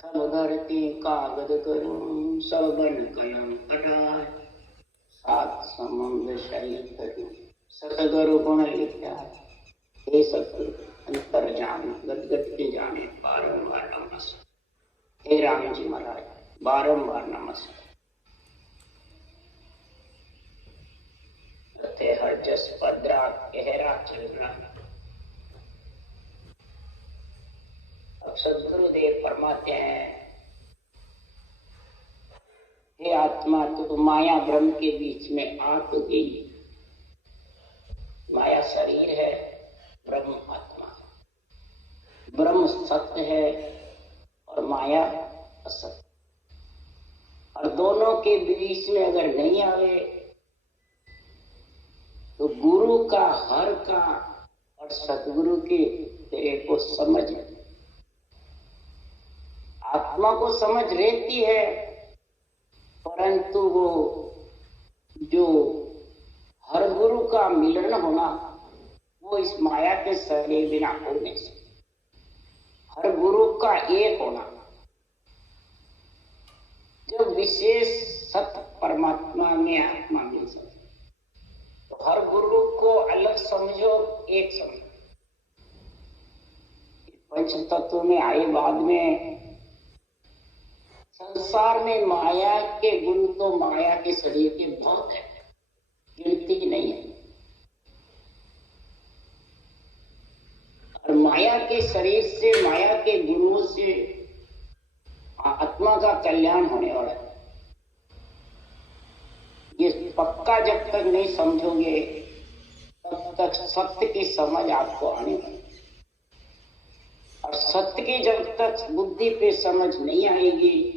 सब धरती कागज करूं, सब बन कलम कटाए, सात समुद्र शरीर करूं, सतगुरु गुण लिखा। हे सतगुरु अंतर जान गदगद के जाने, बारंबार नमस्कार। हे राम जी महाराज बारंबार नमस्कार। हर जस पदरा गहरा चल रहा। अब सदगुरुदेव फरमाते हैं, हे आत्मा तो माया ब्रह्म के बीच में आ तो गई। माया शरीर है, ब्रह्म आत्मा है। ब्रह्म सत्य है और माया असत्य। और दोनों के बीच में अगर नहीं आवे तो गुरु का हर का और सतगुरु के तेरे को समझ नहीं। आत्मा को समझ रहती है, परंतु वो जो हर गुरु का मिलन होना वो इस माया के सगे बिना हो नहीं सकता। हर गुरु का एक होना, जो विशेष सत्य परमात्मा में आत्मा मिल सकती। तो हर गुरु को अलग समझो, एक समझो। पंच तत्व में आए बाद में संसार में माया के गुरु तो माया के शरीर के बहुत है, गिनती नहीं है। और माया के शरीर से, माया के गुरुओं से आत्मा का कल्याण होने वाला है। ये पक्का जब तक नहीं समझोगे तब तक सत्य की समझ आपको आने वाली। और सत्य की जब तक बुद्धि पे समझ नहीं आएगी,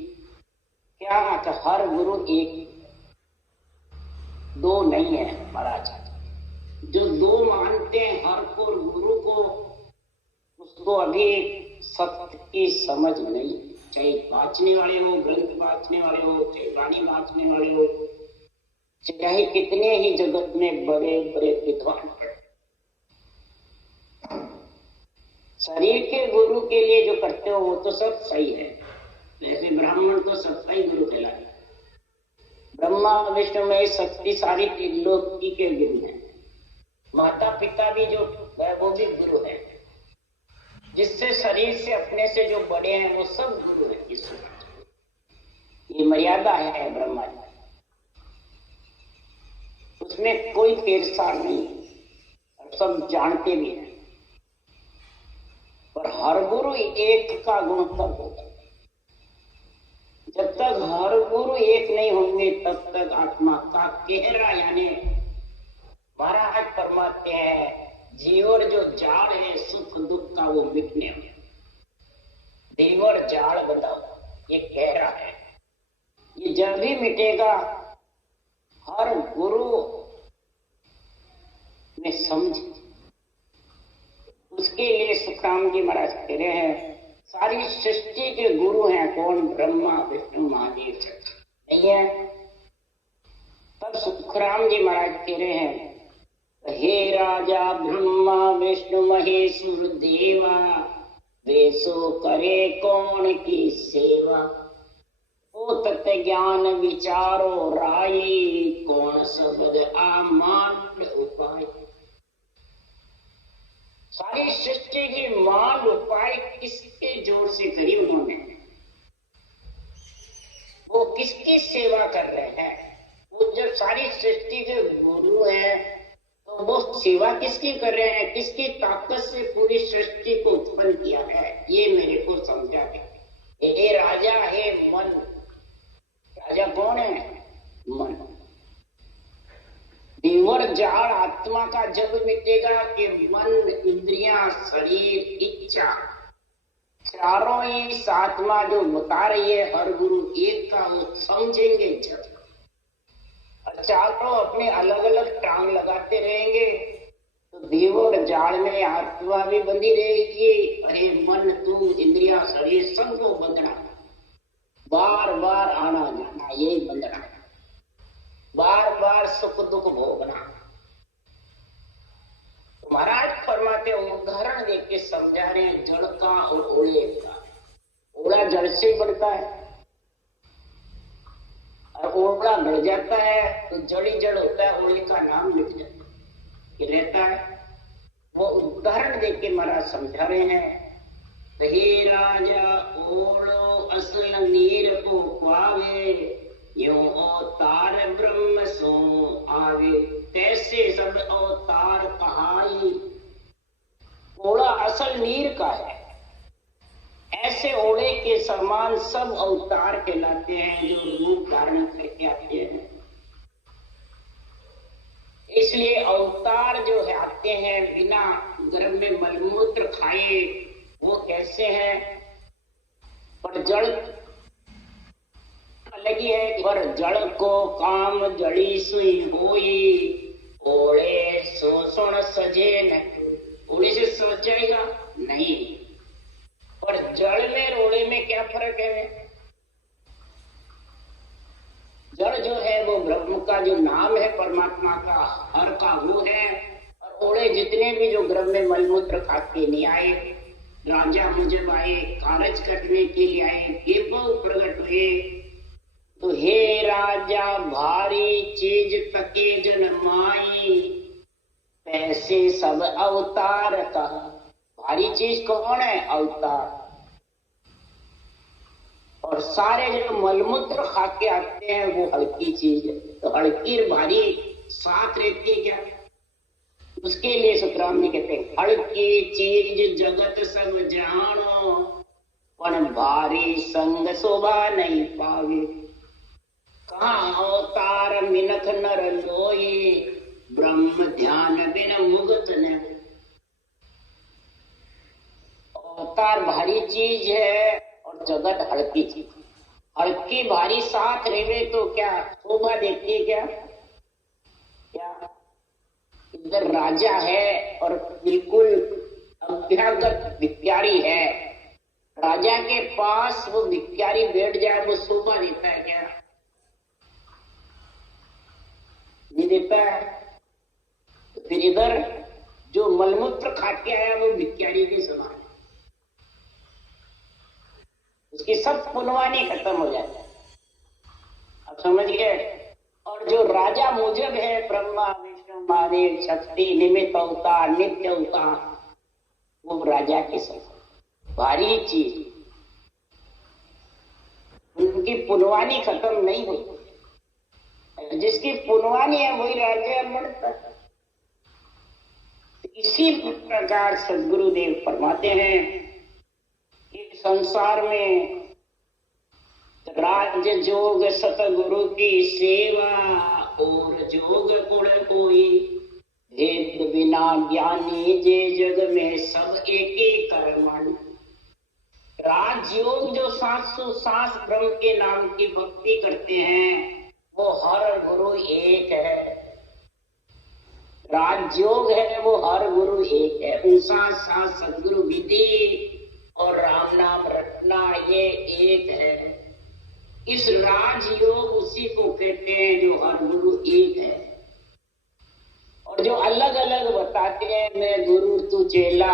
क्या हर गुरु एक दो नहीं है महाराज। जो दो मानते हैं हर को गुरु को, उसको अभी सत्य की समझ नहीं। चाहे बांचने वाले हो, ग्रंथ बांचने वाले हो, चाहे वाणी बांचने वाले हो, चाहे कितने ही जगत में बड़े बड़े विद्वान पड़े, शरीर के गुरु के लिए जो करते हो वो तो सब सही है। जैसे ब्राह्मण तो सबका ही गुरु कहलाता है। ब्रह्मा विष्णु में शक्ति सारी त्रिलोकी के गुरु हैं। माता पिता भी जो है वो भी गुरु है। जिससे शरीर से अपने से जो बड़े हैं वो सब गुरु है। ये मर्यादा है ब्रह्मा जी, उसमें कोई फेरसार नहीं है और सब जानते भी हैं। पर हर गुरु एक का गुण तब होगा। जब तक हर गुरु एक नहीं होंगे तब तक आत्मा का गहरा, यानी महाराज फरमाते हैं, जीवर जो जाड़ है सुख दुख का वो मिटने में। दीवर जाड़ बंधा ये गहरा है, ये जब भी मिटेगा हर गुरु में समझ। उसके लिए सुखराम जी महाराज कह रहे हैं, सारी सृष्टि के गुरु हैं कौन? ब्रह्मा विष्णु महादेव नहीं है। तब सुखराम जी महाराज कह रहे हैं, हे राजा ब्रह्मा विष्णु महेश्वर देवा, वेसो करे कौन की सेवा। ओ तत्व ज्ञान विचारो राई, कौन शब्द आमान उपाय। सारी सृष्टि की मान उपाय किसके जोर से करी उन्होंने? वो किसकी सेवा कर रहे हैं? वो जब सारी सृष्टि के गुरु हैं तो वो सेवा किसकी कर रहे हैं? किसकी ताकत से पूरी सृष्टि को उत्पन्न किया है, ये मेरे को समझा दे। हे राजा, हे मन। राजा कौन है? मन। दीवर जाड़ आत्मा का जब मिटेगा कि मन, इंद्रियां, शरीर, इच्छा, चारों ही आत्मा जो बता रही है हर गुरु एक का, वो समझेंगे जब। और चारों अपने अलग अलग टांग लगाते रहेंगे तो दीवर जाड़ में आत्मा भी बंधी रहेगी। अरे मन, तू, इंद्रिया, शरीर सबको बंधना, बार बार आना जाना, यही बंधना, बार बार सुख दुख भोगना। तो महाराज फरमाते उदाहरण देके समझा रहे हैं, जड़ का और ओले का। ओला जड़ से ही बढ़ता है, और ओला गड़ जाता है तो जड़ ही जड़ होता है, ओले का नाम मिट जाता है, रहता है। वो उदाहरण देके महाराज समझा रहे हैं। हे राजा ओलो असल नीर को पावे, यो अवतार ब्रह्म सो आवे, तैसे सब अवतार कहाई। ओला असल नीर का है, ऐसे ओले के समान सब अवतार कहलाते हैं जो रूप धारण करके आते हैं। इसलिए अवतार जो है आते हैं बिना गर्भ में मलमूत्र खाए, वो कैसे हैं? पर जड़ अलग ही है। पर जड़ को काम जड़ी सुई होई, ओले शोषण सजे न। ओले से समझ जाएगा नहीं, और जड़ में ओले में क्या फर्क है? जड़ जो है वो ब्रह्म का जो नाम है, परमात्मा का, हर का वो है। और ओले जितने भी जो गर्भ में मलमूत्र खा के नहीं आए, राजा मुझे आए, कारज करने के लिए आए, केवल प्रकट हुए। तो हे राजा भारी चीज तके जन माई, पैसे सब अवतार का। भारी चीज कौन है? अवतार। और सारे जो मलमूत्र खा के आते हैं वो हल्की चीज है। तो हल्की और भारी साथ रहती है क्या? उसके लिए सुतराम जी कहते हैं हल्की चीज जगत सब जानो, पर भारी संग शोभा नहीं पावे। कहाँ अवतार मिनख नर लोई, ब्रह्म ध्यान बिन मुगत न। अवतार भारी चीज है और जगत हल्की चीज। हल्की भारी साथ रहे तो क्या शोभा देखती है? क्या क्या इधर राजा है और बिल्कुल अभ्यागत भिखारी है, राजा के पास वो भिखारी बैठ जाए, वो शोभा देता है क्या? नहीं देता है। तो फिर इधर जो मलमूत्र खा के आया वो भिखारी के समान, उसकी सब पुनवानी खत्म हो जाती है। अब समझ गए? और जो राजा मुजब है, ब्रह्मा विष्णु महादेव शक्ति निमित्त अवतार नित्य अवतार, वो राजा के समान भारी चीज, उनकी पुनवानी खत्म नहीं होती। जिसकी पुनवानी है वही राजा बनता है। इसी प्रकार सद्गुरुदेव फरमाते हैं कि संसार में राज्य जोग सतगुरु की सेवा, और जोग गुण कोई भेद बिना ज्ञानी, जे जग में सब एक ही कर्मण। राजयोग जो 700 ब्रह्म के नाम की भक्ति करते हैं, वो हर गुरु एक है। राजयोग है वो हर गुरु एक है। उनका साथ सदगुरु विधि और राम नाम रटना ये एक है। इस राजयोग उसी को कहते हैं जो हर गुरु एक है। और जो अलग अलग बताते हैं, मैं गुरु तू चेला,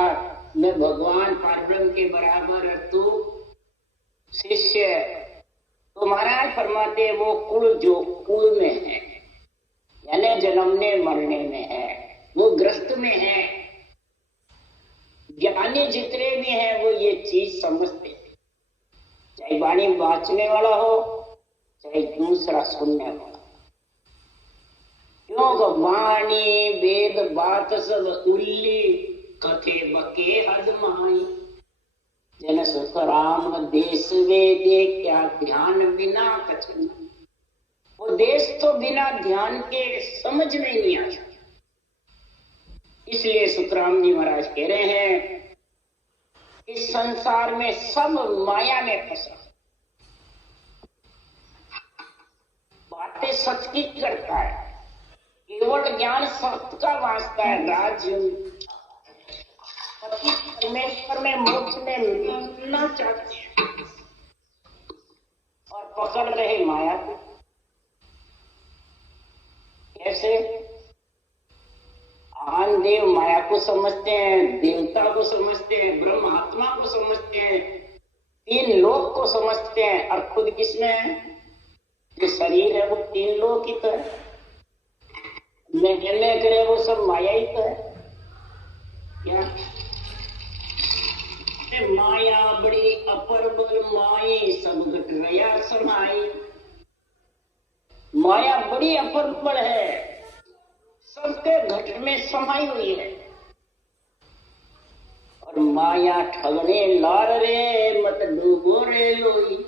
मैं भगवान परब्रह्म के बराबर, तू शिष्य, तो महाराज फरमाते हैं वो कुल जो कुल में है, यानी जन्मने मरने में है, वो ग्रस्त में है। ज्ञानी जितने भी हैं वो ये चीज समझते हैं, चाहे वाणी बाँचने वाला हो चाहे दूसरा सुनने वाला। क्यों? वाणी वेद बात सब उल्ली, कथे बके हद माई। जन सुख राम देश वेदे, क्या ध्यान बिना कछन। वो देश तो बिना ध्यान के समझ में नहीं आ सकता। इसलिए सुखराम जी महाराज कह रहे हैं इस संसार में सब माया में फंसा, बातें सच की करता है, केवल ज्ञान सत्य का वास्ता है। राज्य परमेश्वर में मोक्ष में मिलना चाहते हैं और पकड़ रहे माया को। कैसे? आन देव माया को समझते हैं, देवता को समझते हैं, ब्रह्म आत्मा को समझते हैं, तीन लोक को समझते हैं और खुद किसमें है? जो शरीर है वो तीन लोक ही तो है। मैं करे वो सब माया ही तो है। क्या माया बड़ी अपरबल माई सब घट रया समाई। माया बड़ी अपरबल है, सबके घट में समाई हुई है। और माया ठगने लार रे मत डूबो रे लोई।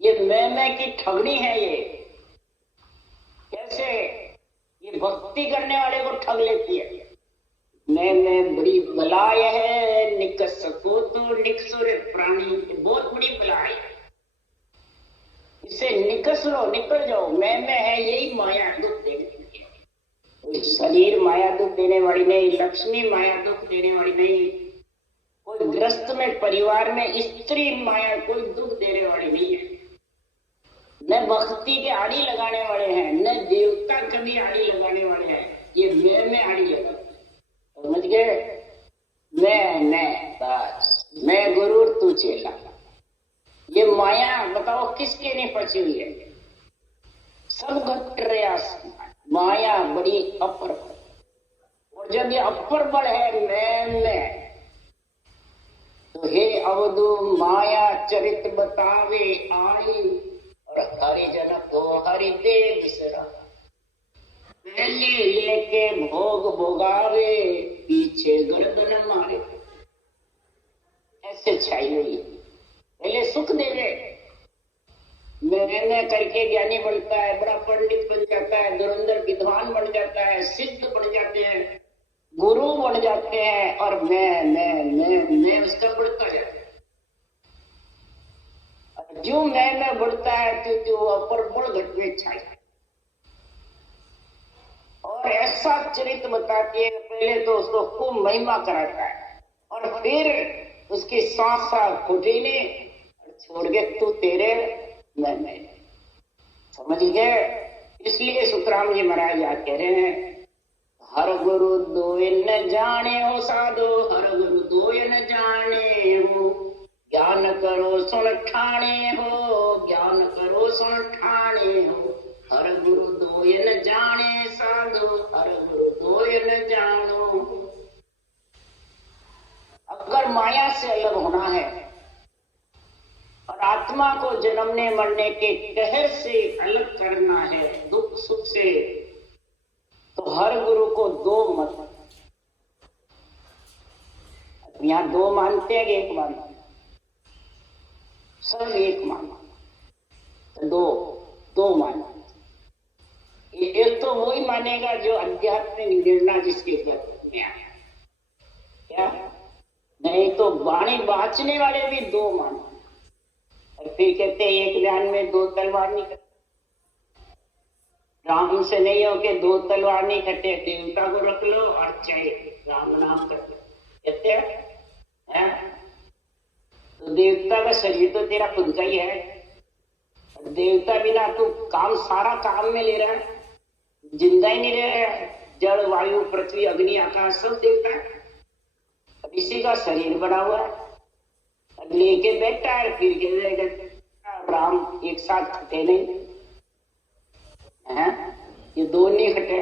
ये मैं की ठगनी है। ये कैसे? ये भक्ति करने वाले को ठग लेती है। मैं बड़ी बलाय है, निकस सको तो निकसो रे प्राणी। बहुत बड़ी बलाय है, इसे निकस लो, निकल जाओ। मैं है, यही माया दुख देने वाली है। शरीर माया दुख देने वाली नहीं, लक्ष्मी माया दुख देने वाली नहीं, कोई ग्रस्त में परिवार में स्त्री माया कोई दुख देने वाली नहीं है। न भक्ति के आड़ी लगाने वाले हैं, न देवता कभी आड़ी लगाने वाले हैं। ये मैं आड़ी लगा, समझ गए? मैं बस, मैं गुरु तू चेला। ये माया बताओ किसके नहीं पची हुई है? सब घट रहा। माया बड़ी अपर, और जब ये अपर बल है मैं तो हे अवधु माया चरित बतावे आई। और हरिजन को हरि दे बिसरा। पहले लेके भोग भोगावे, पीछे गर्दन मारे। ऐसे छाई हुई। पहले सुख देवे, मैं करके ज्ञानी बनता है, बड़ा पंडित बन जाता है, धुरंधर विद्वान बन जाता है, सिद्ध बन जाते हैं, गुरु बन जाते हैं। और मैं उसका बढ़ता जाता है। जो मैं बढ़ता है तो अपर बड़ घट में छाई। और ऐसा चरित्र बताती है, पहले तो उसको खूब महिमा कराता है, और फिर उसकी सांस सांस घुटीने छोड़ के तू तेरे मैं। समझ गए? इसलिए सुखराम जी महाराज याद कह रहे हैं, हर गुरु दोय न जाने हो साधो, हर गुरु दोय न जाने हो। ज्ञान करो सुन ठाणे हो, ज्ञान करो सुन ठाणे हो। हर गुरु दोय न जाने साधो, हर गुरु दोय न जानो। अगर माया से अलग होना है और आत्मा को जन्मने मरने के कहर से अलग करना है, दुख सुख से, तो हर गुरु को दो मत। यहां दो मानते हैं कि एक मानते हैं? सब एक मानना, तो दो मानना। एक तो वही मानेगा जो अध्यात्म निर्णय जिसके घर में आया। क्या? नहीं तो वाणी बाचने वाले भी दो मानना। और फिर कहते एक ध्यान में दो तलवार नहीं कटे। राम से नहीं हो के दो तलवार नहीं कटे। देवता को रख लो और चाहे राम नाम कर लो, कहते हैं। तो देवता का शरीर तो तेरा खुद का ही है। देवता बिना तू काम सारा काम में ले रहा है, जिंदा ही नहीं रह रहा है। जल वायु पृथ्वी अग्नि आकाश सब देवता है। अब इसी का शरीर बना हुआ है, लेके बैठा है, फिर के राम एक साथ खटे नहीं है। ये दो नहीं खटे।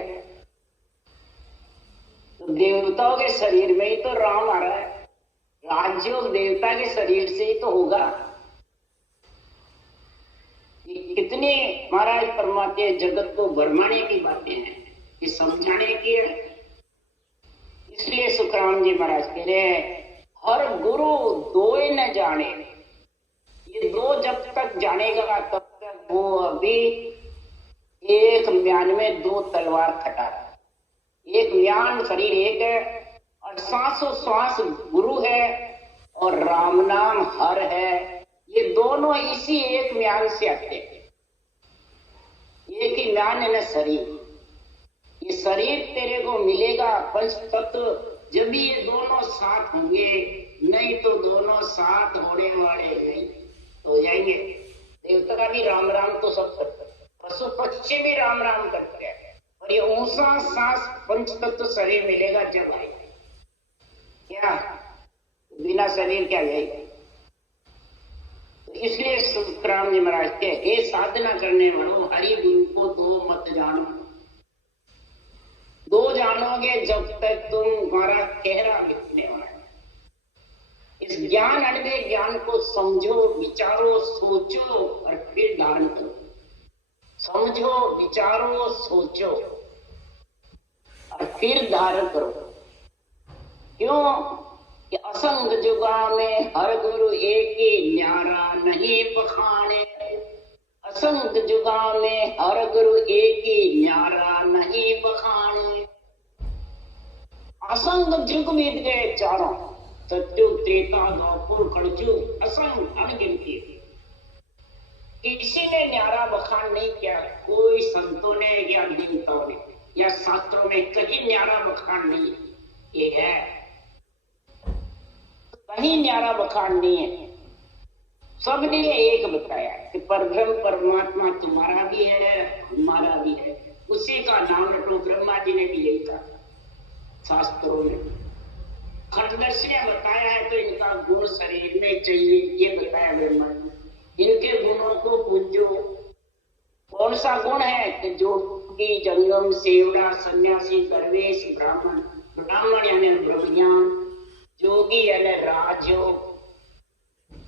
तो देवताओं के शरीर में ही तो राम आ रहा है। राजयोग देवता के शरीर से ही तो होगा। कितनी महाराज परमात्मा जगत को भरमाने की बातें हैं, ये समझाने की है। इसलिए सुखराम जी महाराज कह रहे हैं, हर गुरु दोए न जाने। ये दो जब तक जानेगा तब तक वो अभी एक म्यान में दो तलवार खटा रहा है। एक म्यान शरीर एक है और सांसों सांस गुरु है और राम नाम हर है। ये दोनों इसी एक म्यान से आते हैं। एक ही म्यान है ना शरीर। ये शरीर तेरे को मिलेगा पंच तत्व जब भी ये दोनों साथ होंगे, नहीं तो दोनों साथ होने वाले नहीं हो जाएंगे। देवता का भी राम राम तो सब करते हैं, पशु पक्षी भी राम राम करते हैं, और ये ऊंचा सांस पंच तत्व शरीर मिलेगा जब आएगा। क्या बिना शरीर क्या जाएगा? इसलिए सुखराम जी महाराज के हे साधना करने वालों, हरि गुरु को दो मत जानो। दो जानोगे जब तक तुम्हारा चेहरा बिकने वाला है। इस ज्ञान अनबे ज्ञान को समझो, विचारो, सोचो और फिर धारण करो। समझो, विचारो, सोचो और फिर धारण करो। क्यों कि असंग जुगा में हर गुरु एक ही, न्यारा नहीं बखाने। असंग जुगा में हर गुरु एक ही, न्यारा नहीं बखाने। असंग जुग बीत गए चारों, सत्युग, त्रेता, द्वापर, कलयुग, असंग अनगिनती। किसी ने न्यारा बखान नहीं किया। कोई संतों ने या देवताओं ने या शास्त्रों में कहीं न्यारा बखान नहीं। ये है कहीं न्यारा बखान नहीं है। सबने एक बताया कि परब्रह्म परमात्मा तुम्हारा भी है, हमारा भी है। उसी का नाम रटो। ब्रह्मा जी ने भी यही कहा शास्त्रों में। खंडदर्शी ने बताया है तो इनका गुण शरीर में चाहिए, ये बताया ब्रह्मा जी। इनके गुणों को पूजो। कौन सा गुण है कि जोगी, जंगम, सेवड़ा, सन्यासी, दरवेश, ब्राह्मण। ब्राह्मण यानी ब्रह्मज्ञान, जोगी यानी राजयोग,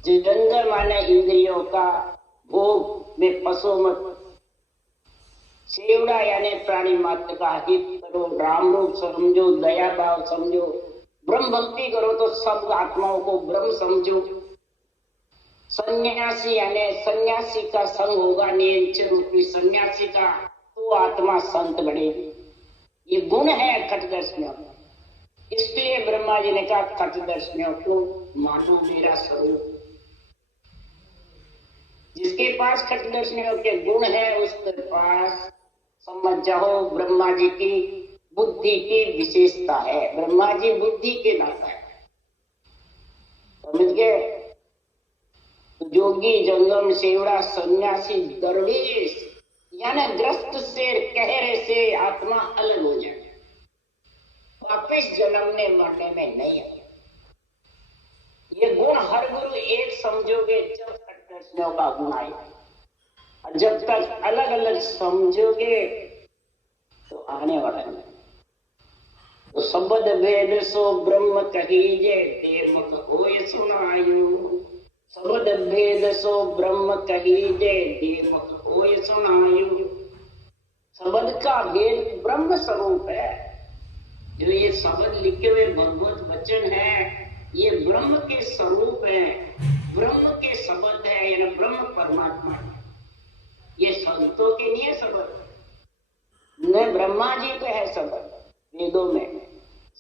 जंगम माने इंद्रियों का भोग में पशु मत, सेवड़ा यानी प्राणी मात्र का हित करो, राम रूप समझो, दया भाव समझो, ब्रह्म भक्ति करो तो सब आत्माओं को ब्रह्म समझो। सन्यासी यानी सन्यासी का संग होगा नियंच रूपी सन्यासी का, तो आत्मा संत बढ़ेगी। ये गुण है खटदर्शियों। इसलिए ब्रह्मा जी ने कहा खटदर्शियों को मानो मेरा स्वरूप। जिसके पास खटदर्शियों के गुण है उसके पास समझ जाओ ब्रह्मा जी की बुद्धि की विशेषता है। ब्रह्मा जी बुद्धि के दाता है, समझ गए। जोगी, जंगम, सेवड़ा, सन्यासी, दरवेश यानी ग्रस्त से, कहरे से आत्मा अलग हो जाए, वापिस जन्मने मरने में नहीं है। ये गुण हर गुरु एक समझोगे जब खटदर्शियों का गुण आएगा। और जब तक अलग अलग समझोगे तो आने वाला है। तो शब्द वेद सो ब्रह्म कहीजे, देवमुख होय सुनायु। शब्द वेद सो ब्रह्म कहीजे, देवमुख होय सुनायु। शब्द का भेद ब्रह्म स्वरूप है। जो ये शब्द लिखे हुए भगवत वचन है, ये ब्रह्म के स्वरूप है, ब्रह्म के शब्द है, यानी ब्रह्म परमात्मा है। ये संतों के नहीं है शब्द, न ब्रह्मा जी पे है शब्द। वेदों में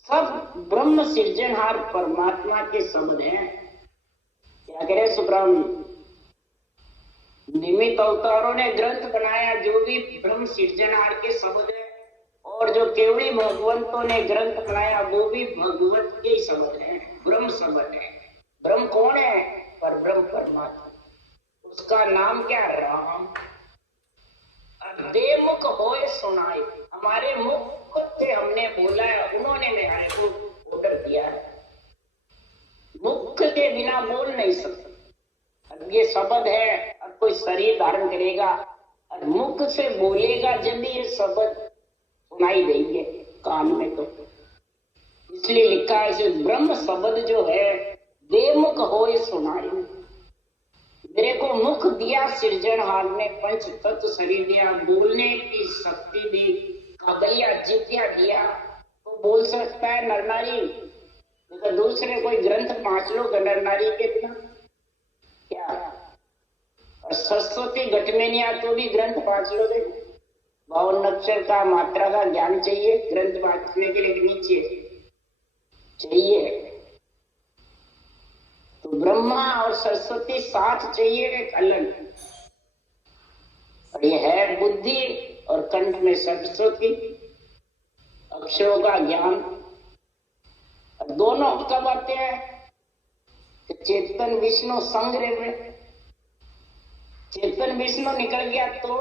सब ब्रह्म सृजनहार परमात्मा के शब्द हैं। क्या कह रहे सुखराम जी? निमित्त अवतारों ने ग्रंथ बनाया जो भी ब्रह्म सृजनहार के शब्द है, और जो केवड़ी भगवंतों ने ग्रंथ बनाया वो भी भगवत के शब्द है, ब्रह्म शब्द है। ब्रह्म कौन है? पर ब्रह्म परमात्मा। उसका नाम क्या? राम। देवमुख होए सुनाए, हमारे मुख से हमने बोला है, उन्होंने मेरे को ऑर्डर दिया है। मुख के बिना बोल नहीं सकते। अब ये शब्द है, अब कोई शरीर धारण करेगा और मुख से बोलेगा जब भी ये शब्द सुनाई देंगे कान में। तो इसलिए लिखा है ब्रह्म शब्द जो है देवमुख होए सुनाए। मेरे को मुख दिया सृजनहार ने, पंच तत्व शरीर दिया, बोलने की शक्ति दी, कागलिया जित्या दिया तो बोल सकता है नर नारी। तो दूसरे कोई ग्रंथ पांच लो नर नारी के बिना क्या? और सरस्वती घट में नहीं आ तो भी ग्रंथ पांच लो। 52 अक्षर का मात्रा का ज्ञान चाहिए ग्रंथ वांचने के लिए, नीचे चाहिए। तो ब्रह्मा और सरस्वती साथ चाहिए, एक अलग। और ये है बुद्धि और कंठ में सरस्वती, अक्षरों का ज्ञान। और दोनों कब आते हैं? चेतन विष्णु संग्रह में। चेतन विष्णु निकल गया तो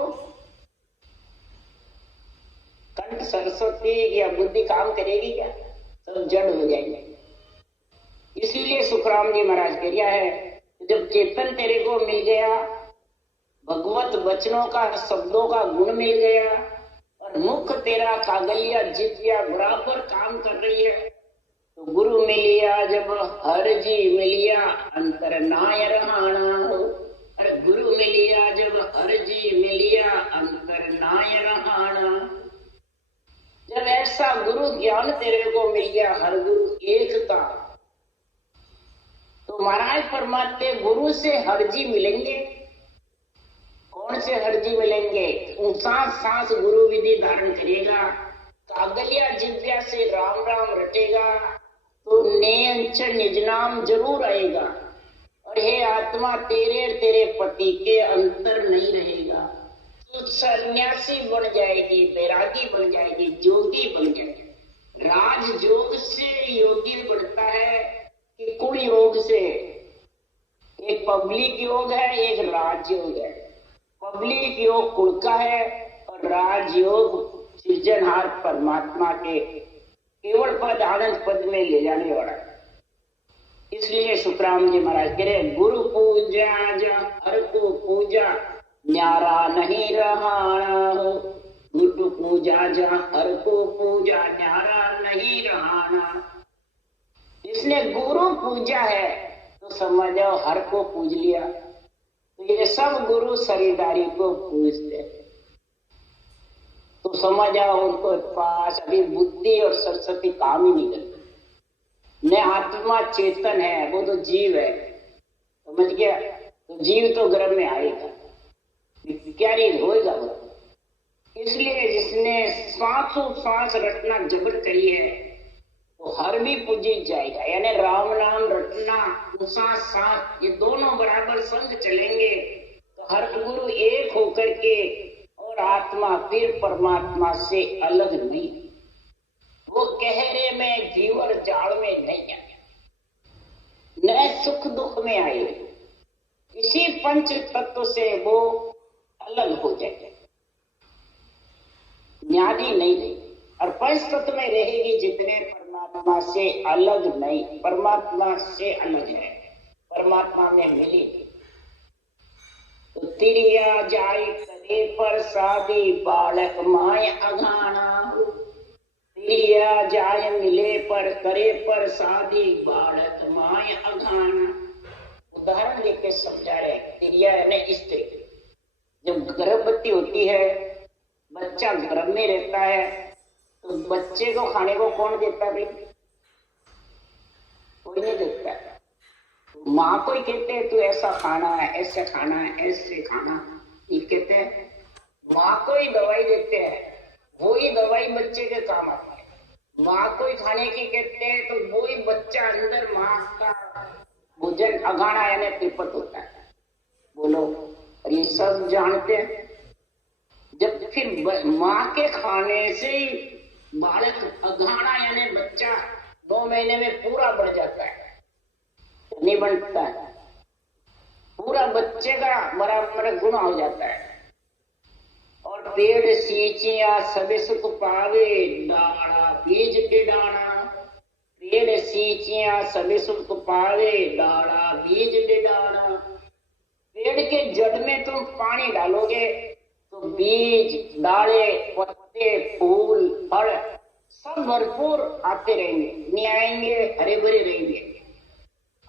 कंठ सरस्वती या बुद्धि काम करेगी क्या? सब जड़ हो जाएंगे। इसीलिए सुखराम जी महाराज कह दिया है जब चेतन तेरे को मिल गया, भगवत वचनों का, शब्दों का गुण मिल गया और मुख तेरा कागलिया जितिया बराबर काम कर रही है, तो गुरु मिलिया जब हर जी मिलिया अंतर नाय रहाना हो। अरे गुरु मिलिया जब हर जी मिलिया अंतर नाय रहाना। जब ऐसा गुरु ज्ञान तेरे को मिल गया, हर गुरु एक का, तो महाराज परमात्मा गुरु से हर जी मिलेंगे। कौन से हर जी मिलेंगे? सांस सांस गुरु विधि धारण करेगा, कागलिया जिव्या से राम राम रटेगा, तो नेंच निज नाम जरूर आएगा। और हे आत्मा, तेरे पति के अंतर नहीं रहेगा। तो सन्यासी बन जाएगी, बैरागी बन जाएगी, जोगी बन जाएगी। राज योग से योगी बनता है कि कुल योग से? एक पब्लिक योग है, एक राज योग है। पब्लिक योग कुल का है और राज योग सृजनहार परमात्मा के केवल पद आनंद पद में ले जाने वाला। इसलिए सुखराम जी महाराज कह रहे, गुरु पूजा जा हर को पूजा न्यारा नहीं रहाना हो। गुरु पूजा जा हर को पूजा न्यारा नहीं रहाना। जिसने गुरु पूजा है तो समझ जाओ हर को पूज लिया। तो ये सब गुरु शरीरदारी को पूजते, तो समझ जाओ उनको पास अभी बुद्धि और सरस्वती काम ही नहीं करते। न आत्मा चेतन है, वो तो जीव है, समझ गया? तो जीव तो गर्भ में आएगा, क्या नहीं होएगा वो। इसलिए जिसने सांसों सांस रटना जबरत करी है, तो हर भी पूजित जाएगा। यानी राम नाम रटना, सांस सांस, ये दोनों बराबर संग चलेंगे तो हर गुरु एक होकर के, और आत्मा फिर परमात्मा से अलग नहीं। वो गहरे में जीवर जाल में नहीं आए, न सुख दुख में आए, इसी पंच तत्व से वो अलग हो जाए, न्यादी नहीं रही। और पंच तत्व में रहेगी जितने परमात्मा से अलग नहीं, परमात्मा से अलग है, परमात्मा में मिलेगी। तो तिरिया जाय करे पर शादी बालक माय अघाना। तिरिया जाय मिले पर करे पर शादी बालक माय अघाना। उदाहरण देके समझा रहे, तिरिया यानी स्त्री जब गर्भवती होती है, बच्चा गर्भ में रहता है, तो बच्चे को खाने को कौन देता है भाई? कोई नहीं देता। माँ को ही कहते हैं तू ऐसा खाना है, ऐसे खाना है, ऐसे खाना, ये कहते हैं। माँ को ही दवाई देते हैं, वो ही दवाई बच्चे के काम आती है। माँ को ही खाने की कहते हैं, तो वो ही बच्चा अंदर माँ का भोजन अघाना यानी तिरपट होता है। बोलो, और ये सब जानते हैं। जब फिर माँ के खाने से ही बालक अघाना यानी बच्चा 9 महीने में पूरा बढ़ जाता है, नहीं बनता है, पूरा बच्चे का बराबर गुना हो जाता है। और पेड़ सींचिया सबे सुख पावे, डाड़ा बीज के डाना। पेड़ सींचिया सबे सुख पावे, डाड़ा बीज के डाना। पेड़ के जड़ में तुम पानी डालोगे तो बीज, डाले, पत्ते, फूल, फल सब भरपूर आते रहेंगे, नहीं आएंगे, हरे भरे रहेंगे।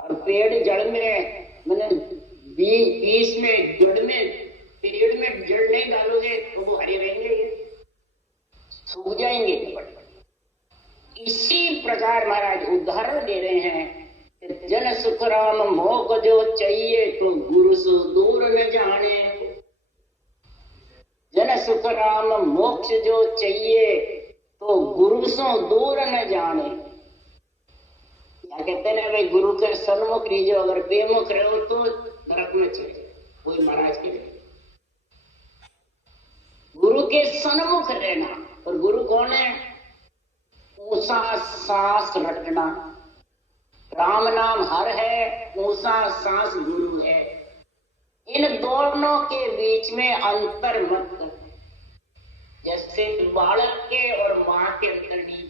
और पेड़ जड़ में, मैंने बीज में, जड़ में, पेड़ में जड़ नहीं डालोगे तो वो हरे रहेंगे, सूख जाएंगे। इसी प्रकार महाराज उदाहरण दे रहे हैं, जन सुख राम मोह जो चाहिए तो गुरु सो दूर न जाने। जन सुख राम मोक्ष जो चाहिए तो गुरु सो दूर न जाने। क्या कहते हैं ना भाई, गुरु के सन्मुख लीजिए, अगर बेमुख रहो तो नरक में चले। कोई महाराज के गुरु के सन्मुख रहना। और गुरु कौन है? ऊंचा सांस रटना। राम नाम हर है, ऊंचा सांस गुरु है। इन दोनों के बीच में अंतर मत कर। जैसे बालक के और माँ के अंतर नहीं,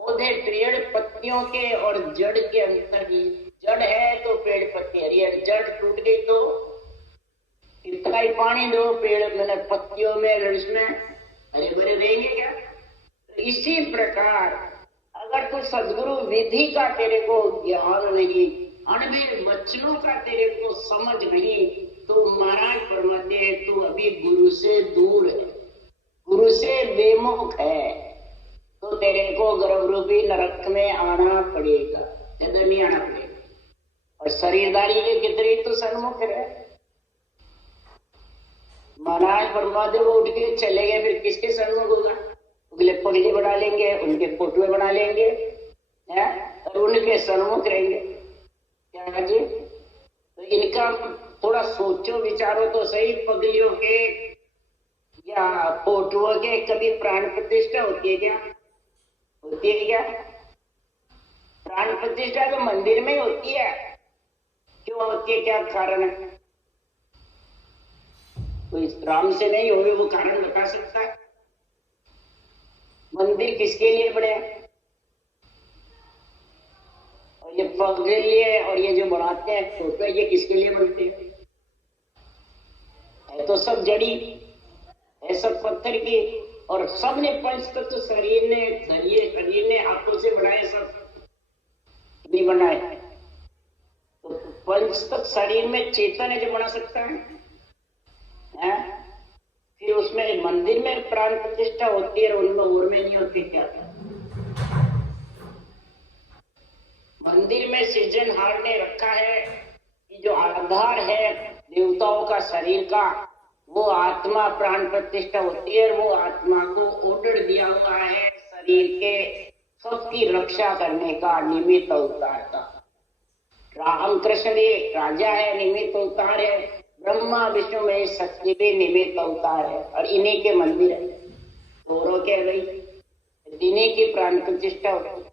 पौधे पेड़ पत्तियों के और जड़ के अंतर ही। जड़ है तो पेड़ पत्ती हरी है, जड़ टूट गई तो कितना ही पानी दो पेड़ मैंने पत्तियों में इसमें हरे भरे रहेंगे क्या? तो इसी प्रकार अगर तू सदगुरु विधि का तेरे को ज्ञान नहीं, अणबे वचनों का तेरे को समझ नहीं, तो महाराज फरमाते हैं तू अभी गुरु से दूर है, गुरु से बेमुख है, तो तेरे को गर्भरूपी नरक में आना पड़ेगा, ज्यादा नहीं आना पड़ेगा। और शरीरदारी के कितने तो सन्मुख है। महाराज फरमाते वो उठ के चले गए, फिर किसके सन्मुख होगा? अगले पगली बना लेंगे, उनके फोटो बना लेंगे है? और उनके सन्मुख रहेंगे क्या जी? तो इनका थोड़ा सोचो विचारो तो सही। पगलियों के या फोटो के कभी प्राण प्रतिष्ठा होती है क्या? होती है क्या? प्राण प्रतिष्ठा तो मंदिर में ही होती है। क्यों होती है? क्या कारण है? कोई राम से नहीं होवे वो कारण बता सकता है? मंदिर किसके लिए बने? और ये पग के लिए, और ये जो बनाते हैं फोटो ये किसके लिए बनते हैं? है तो सब जड़ी है, सब पत्थर की, और सबने पंच तत्व शरीर ने हाथों से बनाए, सब नहीं बनाए। तो पंच तत्व शरीर में चेतन है जो बना सकता है? फिर उसमें मंदिर में प्राण प्रतिष्ठा होती है, उनमें और में नहीं होती क्या? मंदिर में सृजनहार ने रखा है कि जो आधार है देवताओं का शरीर का, वो आत्मा प्राण प्रतिष्ठा होती है। वो आत्मा को ऑर्डर दिया हुआ है शरीर के सबकी रक्षा करने का, निमित्त अवतार का। रामकृष्ण भी राजा है, निमित्त अवतार है। ब्रह्मा विष्णु में शक्ति भी निमित्त अवतार है, और इन्हीं के मंदिर है। दोनों के भाई इन्हीं की प्राण प्रतिष्ठा होती है।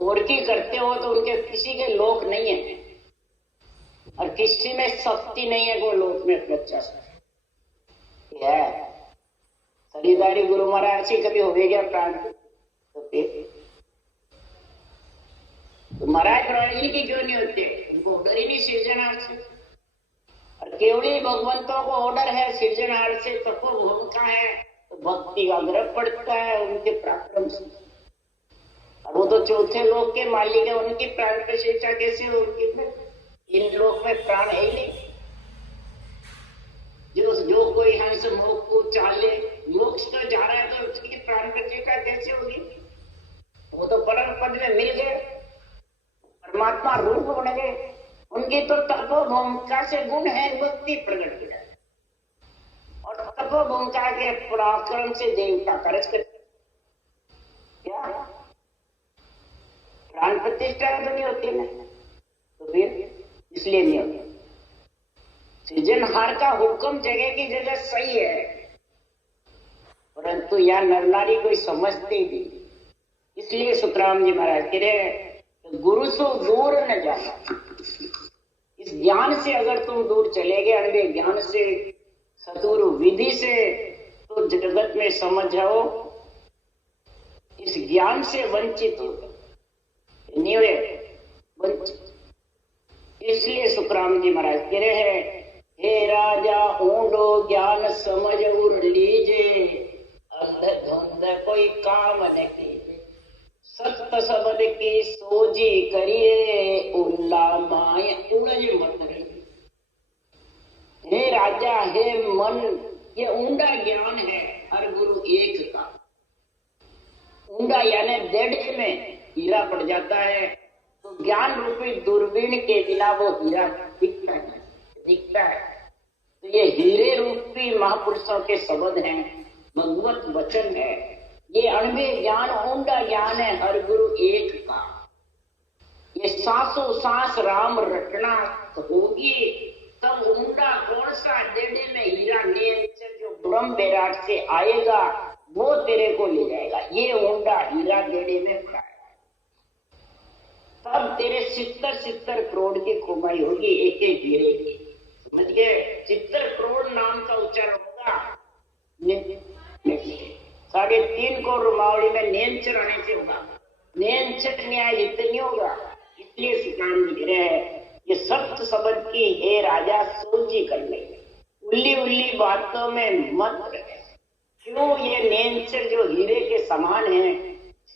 और की करते हो तो उनके किसी के लोक नहीं है, और किसी में शक्ति नहीं है वो लोक में बच्चा है। शरीरदारी गुरु महाराज से कभी हो गया प्राण तो महाराज इनकी क्यों नहीं होते? उनको ऑर्डर ही नहीं सृजनहार से। और केवली भगवंतों को ऑर्डर है सृजनहार से, तपोभूम का है, तो भक्ति का ग्रह पड़ता है उनके पराक्रम से। और वो तो चौथे लोक के मालिक है, उनकी प्राण प्रतिष्ठा कैसे होगी? इन लोक में प्राण है ही नहीं। जो कोई हंस मोक्ष को चाले, मोक्ष तो जा रहा है, तो उसकी प्राण प्रतिष्ठा कैसे होगी? वो तो परम पद में मिल गए, परमात्मा रूप बन गए। उनकी तो तपोभूमिका से गुण है भक्ति प्रकट किया, और तपोभूमिका के पराक्रम से देवता खर्च करते क्या? प्राण प्रतिष्ठा तो नहीं होती ना, तो फिर इसलिए नहीं होती। सृजनहार का हुक्म जगह की जगह सही है, परंतु यहाँ नर नारी कोई समझते नहीं। इसलिए सुखराम जी महाराज कह रहे गुरु से दूर न जाना। इस ज्ञान से अगर तुम दूर चले गए, अरे ज्ञान से, सतुरु विधि से, तो जगत में समझ जाओ इस ज्ञान से वंचित हो नहीं हुए, वंचित। इसलिए सुखराम जी महाराज कह रहे हैं, हे राजा ऊंडो ज्ञान समझ उड़ लीजे, अंध धुंध कोई काम नहीं, सत्य शब्द की सोजी करिए, उल्ला माय उलझ मत रही। हे राजा, हे मन, ये ऊंडा ज्ञान है हर गुरु एक का। ऊंडा यानी देढ़ में हीरा पड़ जाता है, तो ज्ञान रूपी दूरबीन के बिना वो हीरा दिखता है। तो ये हीरे रूपी महापुरुषों के शब्द हैं, भगवत वचन है। ये अणवे ज्ञान ऊंडा ज्ञान है हर गुरु एक का। ये सांसों सांस राम रटना होगी, तब ऊंडा कौन सा डेढ़े में हीरा नेचर जो ब्रह्म विराट से आएगा वो तेरे को ले जाएगा। ये ऊंडा हीरा डेढ़े में पड़ा है, तब तेरे 70 करोड़ की कमाई होगी एक एक हीरे की। समझ गए? 70 करोड़ नाम का उच्चारण होगा। 3.5 करोड़ रुमावली में नेम चढ़ाने से होगा, नेम चढ़ न्याय इतने नहीं होगा। इसलिए सुकाम लिख रहे हैं ये सत्य शब्द की हे राजा सोची कर ले, उल्ली उल्ली बातों में मत रहे। क्यों ये नेमचर जो हीरे के समान है,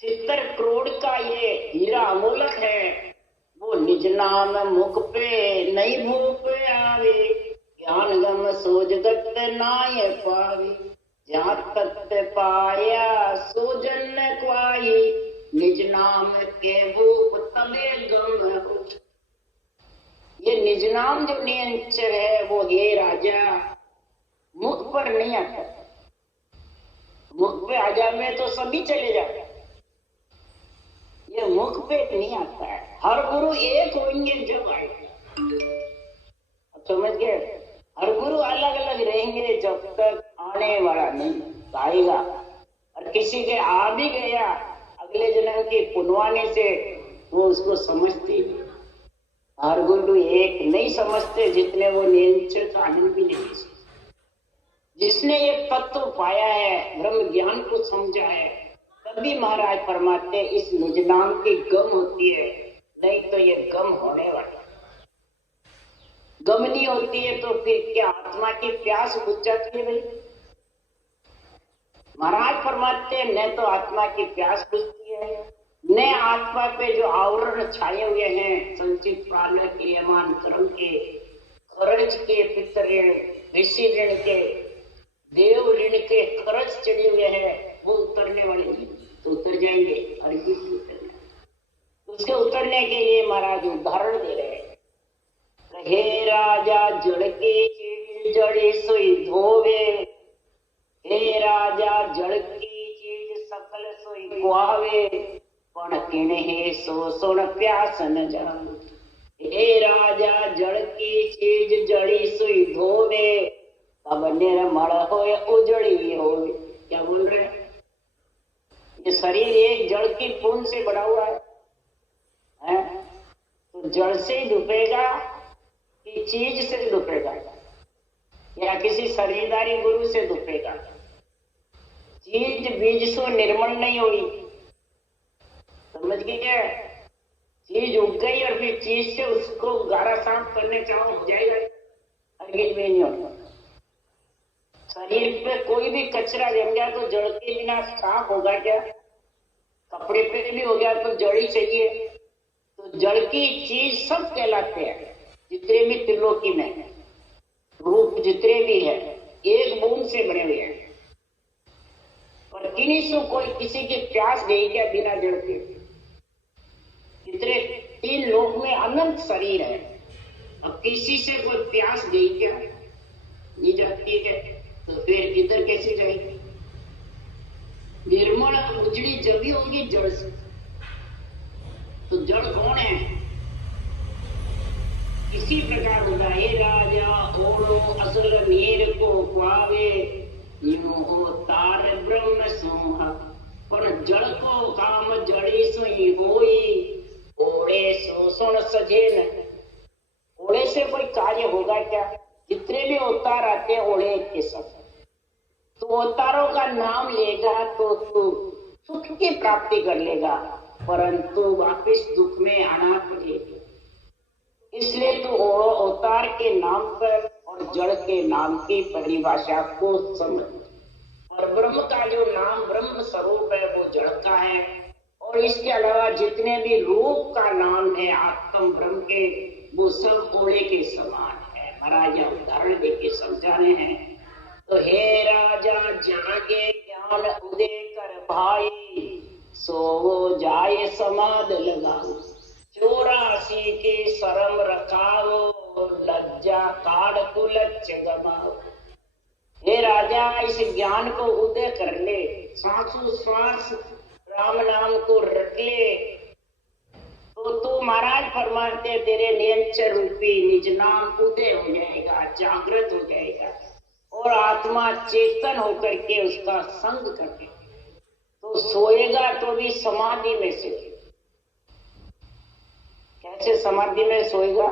70 करोड़ का ये हीरा अमूलक है, वो निज नाम मुख पे नहीं भूप आवे, ज्ञान गम सोजगत नाय पावे, जहाँ तत्व पाया सोजन क्वाई, निज नाम के भूप तबे गम हो। ये निज नाम जो नेमचर है वो हे राजा मुख पर नहीं आता, मुख पे आ जावे तो सभी चले जाते, ये मुख पे नहीं आता है। हर गुरु एक होंगे जब आएगा, समझ गए? हर गुरु अलग अलग रहेंगे जब तक आने वाला नहीं आएगा। और किसी के आ भी गया अगले जन्म की पुनवानी से, वो उसको समझते नहीं। हर गुरु एक नहीं समझते जितने वो नेचर का आनंद भी नहीं सकते। जिसने ये तत्व पाया है, ब्रह्म ज्ञान को समझा है, तभी महाराज फरमाते इस निज नाम की गम होती है, नहीं तो ये गम होने वाला। गम नहीं होती है तो फिर क्या आत्मा की प्यास बुझ जाती है? भाई महाराज फरमाते न तो आत्मा की प्यास बुझती है, न आत्मा पे जो आवरण छाए हुए हैं संचित प्राण के, अमान कर्म के, खर्च के, पितर ऋण, ऋषि ऋण के, देव ऋण के कर्ज चढ़े हुए हैं, वो उतरने वाले नहीं, तो उतर जाएंगे। और उसके उतरने के लिए महाराज उदाहरण दे रहे हैं। हे राजा जड़ की चीज जड़ी सोई धोवे, हे राजा जड़ की चीज सकल सोई कुआवे, पण किन्हे सो सुन प्यास न जावे। हे राजा जड़ की चीज जड़ी सोई धोवे, तब निर्मल होए उजड़ी होए। क्या बोल रहे हैं? ये शरीर एक जड़ की पूंछ से बना हुआ है, तो जड़ से डूबेगा कि चीज से डूबेगा, या किसी शरीरदारी गुरु से डूबेगा? चीज बीज से निर्मल नहीं हुई, समझ गए क्या? चीज उग गई और फिर चीज से उसको गारा साफ करने चाहो हो जाएगा? हरगिज भी नहीं होता। शरीर पे कोई भी कचरा जम गया तो जड़ के बिना साफ होगा क्या? कपड़े पे भी हो गया तो जड़ ही चाहिए। तो जड़ की चीज सब कहलाते हैं, जितने भी त्रिलोकी में रूप जितने भी है, एक बूंद से बने हुए हैं। और किन्हीं से कोई किसी की प्यास गई क्या बिना जड़ के? जितने 3 लोक में अनंत शरीर है, अब किसी से कोई प्यास गई क्या? नहीं जाती है, तो फिर इधर कैसे जाएगी? निर्मल उजड़ी जब ही होगी जड़ से। तो जड़ कौन है? इसी प्रकार होगा, हे राजा ओढ़ो असल नीर को पावे, यूं हो तार ब्रह्म सोहा, पर जड़ को काम जड़ी सोई होई, ओढ़े सो सुन सजे न। ओढ़े से कोई कार्य होगा क्या? जितने भी अवतार आते हैं ओढ़े के सब, तो अवतारों का नाम लेगा तो तू सुख की प्राप्ति कर लेगा, परंतु वापिस दुख में आना पड़ेगा। इसलिए तू अवतार के नाम पर और जड़ के नाम की परिभाषा को समझ। और ब्रह्म का जो नाम ब्रह्म स्वरूप है वो जड़ का है, और इसके अलावा जितने भी रूप का नाम है आत्म ब्रह्म के, वो सब ओढ़े के समान है। महाराज उदाहरण देके समझा रहे हैं। तो हे राजा जागे ज्ञान उदय कर भाई, सो जाए समाध लगाओ, 84 के शरम रखाओ, लज्जा काढ़ कुलच्च गमाओ। हे राजा इस ज्ञान को उदय कर ले, सांसों श्वास राम नाम को रट ले, तो तू महाराज फरमाते तेरे नेमचर रूपी निज नाम उदय हो जाएगा, जागृत हो जाएगा, और आत्मा चेतन होकर के उसका संग करके तो सोएगा तो भी समाधि में सोएगा। कैसे समाधि में सोएगा?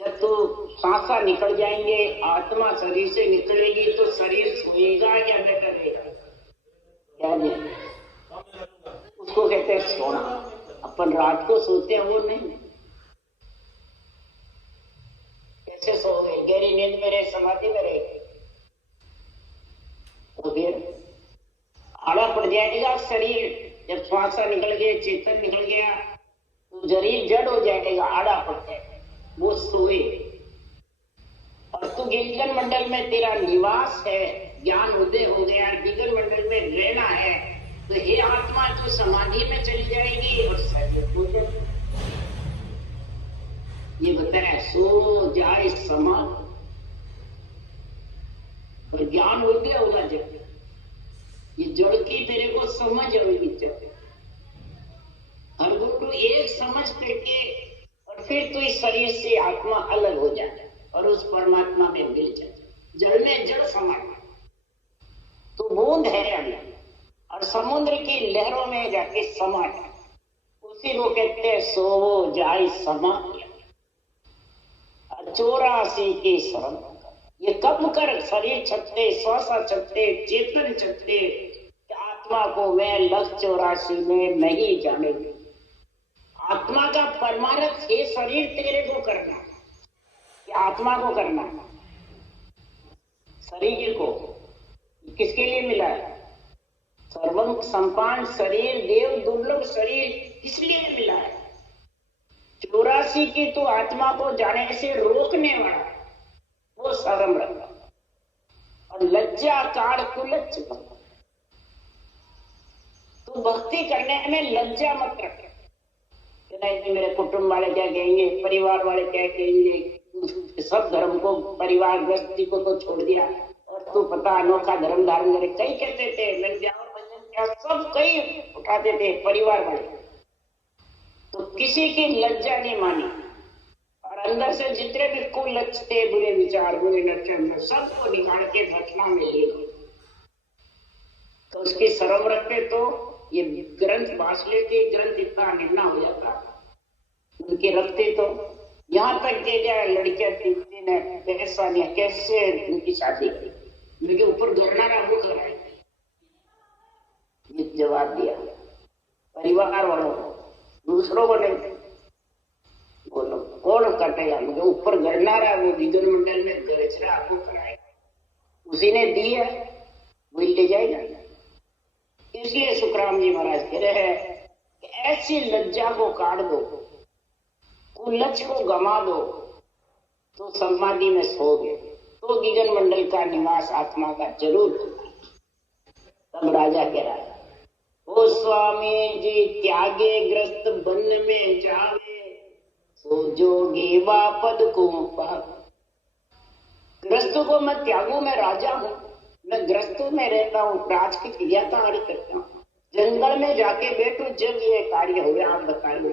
जब तू सांसा निकल जाएंगे, आत्मा शरीर से निकलेगी तो शरीर सोएगा या बैठेगा? क्या नहीं, उसको कहते हैं सोना। अपन रात को सोते हैं, वो नहीं। कैसे सोओगे? गहरी नींद में रहे, समाधि में रहे, तो फिर आड़ा पड़ जाएगा शरीर। जब श्वासा निकल गया, चेतन निकल गया, तो शरीर जड़ हो जाएगा, आड़ा पड़ जाएगा, वो सोए। और तू गिगन मंडल में तेरा निवास है, ज्ञान उदय हो गया, गिगन मंडल में रहना है, तो हे आत्मा तू समाधि में चली जाएगी और शरीर हो जाएगा। ये बताया सो जाए समाधि, और ज्ञान उदय होगा जब ये जड़ की तेरे को समझ होगी। जब हर गुरु एक समझ करके और फिर तो इस शरीर से आत्मा अलग हो जाता और उस परमात्मा में मिल जाता। जड़ में जड़ समा तो बूंद है अभी, और समुद्र की लहरों में जाके समा जाए, उसी को कहते हैं सो जाए समा। 84 के शरण ये कब कर शरीर छत्ते, श्वासा छत्ते, चेतन छत्ते, आत्मा को मैं लक्ष्य 84 में नहीं जानेगी। आत्मा का परमार्थ ये शरीर तेरे को करना, कि आत्मा को करना। शरीर को किसके लिए मिला है? सर्वं संपान शरीर देव दुर्लभ शरीर इसलिए मिला है। 84 की तो आत्मा को जाने से रोकने वाला वो शर्म रखा, और लज्जा कार कुलच्च। तो भक्ति करने में लज्जा मत रखे, नहीं मेरे कुटुंब वाले क्या कहेंगे, परिवार वाले क्या कहेंगे, सब धर्म को, परिवार गृहस्थी को तो छोड़ दिया और तू पता अनोखा धर्म धारण करे। कई कहते थे लज्जा और भजन क्या, सब कई उठाते थे परिवार वाले, तो किसी की लज्जा नहीं मानी। और अंदर से जितने भी कुलच्छ थे, बुरे विचार, बुरे लक्षण, सबको निकाल के घटना में ले गए। तो उसकी शर्म रखते तो ये ग्रंथ बांस लेते, ग्रंथ इतना निर्णय हो जाता, उनके रखते तो यहाँ तक के क्या लड़कियां तीन ने पैसा नहीं, कैसे उनकी शादी की, उनके ऊपर गरना वो कराए। ये जवाब दिया परिवार वालों को, दूसरों को नहीं। बोलो कौन कटेगा? मुझे ऊपर गरना रहा, वो विगन मंडल में गरजरा आपको कराएगा, उसी ने दी है, वो ले जाएगा। इसलिए सुखराम जी महाराज कह रहे हैं कि ऐसी लज्जा को काट दो, कुलच्छ को गमा दो, तो समाधि में सोगे तो गिगन मंडल का निवास आत्मा का जरूर होगा। तब राजा कह रहा है, ओ स्वामी जी त्यागे ग्रस्त बन में जावे, सो जोगी वापद को पावे। ग्रस्त को मैं त्यागू, मैं राजा हूं, मैं ग्रस्तों में रहता हूँ, राज की क्रिया कार्य करता हूँ, जंगल में जाके बैठू जब ये कार्य हुए। आप बताइए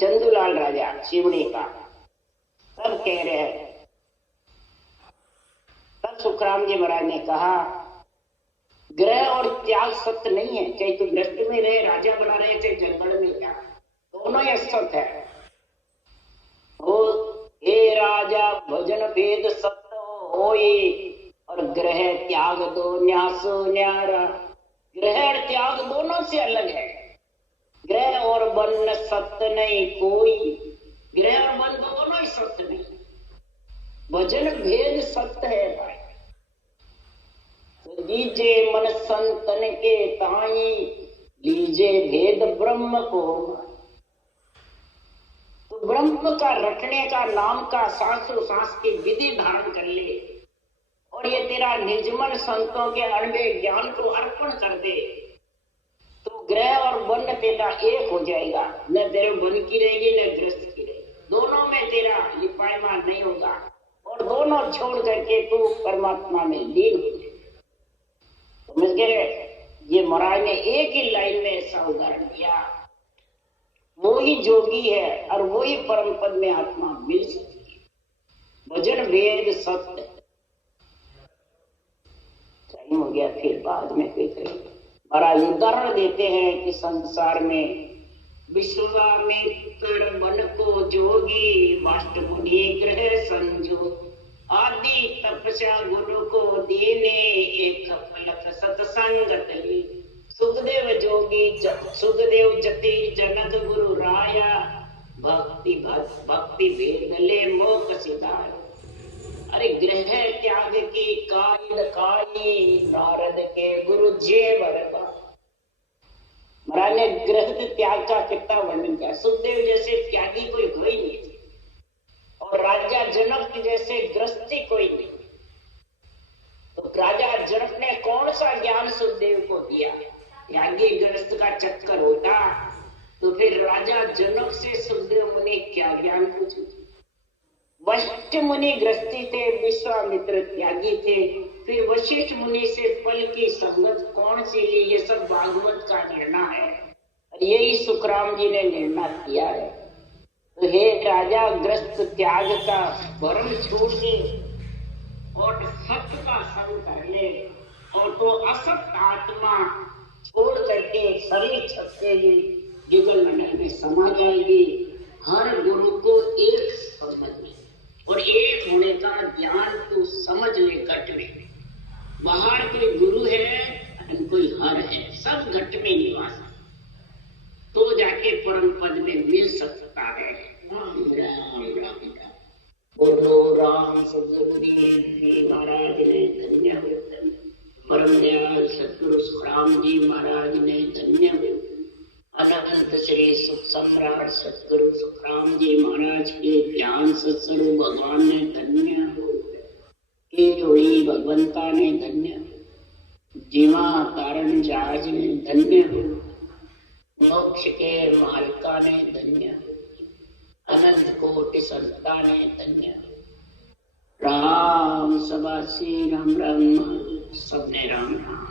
चंदूलाल राजा शिवनी का, सब कह रहे हैं। तब सुखराम जी महाराज ने कहा ग्रह और त्याग सत्य नहीं है, चाहे तू ग्रस्त में रहे, राजा बना रहे, चाहे जंगल में क्या, दोनों ही असत्य है। ओ हे राजा भजन भेद सत्य होई, और ग्रह त्याग दो न्यासो न्यारा। ग्रह और त्याग दोनों से अलग है। ग्रह और वन सत्य नहीं कोई, ग्रह और वन दोनों ही सत्य नहीं, भजन भेद सत्य है भाई। तो लीजे मन संतन के ताई, लीजे भेद ब्रह्म को। तो ब्रह्म का रटने का नाम का शास्त्र शास्त्र की विधि धारण कर ले, और ये तेरा निर्जमन संतों के अनबे ज्ञान को अर्पण कर दे, तो ग्रह और वन तेरा एक हो जाएगा। न तेरे वन की रहेगी न ग्रस्त की रहेगी, दोनों में तेरा लिपायमान नहीं होगा, और दोनों छोड़ करके तू परमात्मा में लीन हो जाएगा। समझ गए? ये महाराज ने एक ही लाइन में ऐसा उदाहरण दिया। वो ही जोगी है और वो ही परम पद में आत्मा मिल सकती है। भजन भेद सत्य। टाइम हो गया, फिर बाद में कोई करेंगे। महाराज उदाहरण देते हैं कि संसार में विश्वामित्र मन को जोगी वाष्ट मुनि ग्रह संजो आदि तपस्या गुरु को देने एक पलक सत्संगत ली सुखदेव जोगी सुखदेव जति जनक गुरु राया भक्ति भेद ले मोक्ष सिधार। अरे ग्रह त्याग की काई नारद के गुरु जेवर का। महाराज ने ग्रह त्याग का कितना वर्णन किया। सुखदेव जैसे त्यागी कोई हुआ ही नहीं और राजा जनक जैसे ग्रस्ती कोई नहीं। तो राजा जनक ने कौन सा ज्ञान सुखदेव को दिया? त्यागी ग्रस्त का चक्कर होता तो फिर राजा जनक से सुखदेव मुनि क्या ज्ञान पूछे? वशिष्ठ मुनि ग्रस्ती थे, विश्वामित्र त्यागी थे, फिर वशिष्ठ मुनि से फल की संगत कौन सी ली? ये सब भागवत का निर्णय है और यही सुखराम जी ने निर्णय किया है। तो हे राजा, ग्रस्त त्याग का भ्रम छोड़ दे और सत्य का संग कर ले और तो असत आत्मा छोड़ करके शरीर छपके युगल मंडल में समा जाएगी। हर गुरु को एक समझ ले और एक होने का ज्ञान तू समझ ले। घट में बाहर कोई गुरु है कोई हर है, सब घट में निवास तो जाके परम पद में मिल सकता है। राम राम राम राम बोलो राम सदगुरु महाराज ने धन्य परम दयाल सतगुरु सुखराम जी महाराज ने धन्य अनंत श्री सुख सम्राट सतगुरु सुखराम जी महाराज के ज्ञान सत्स्वरूप भगवान ने धन्य के जोड़ी भगवंता ने धन्य जीवा कारण जहाज ने धन्य मोक्ष के मालिका ने धन्य अनंत कोटि संता ने धन्य। राम सभा श्री राम राम सबने राम राम।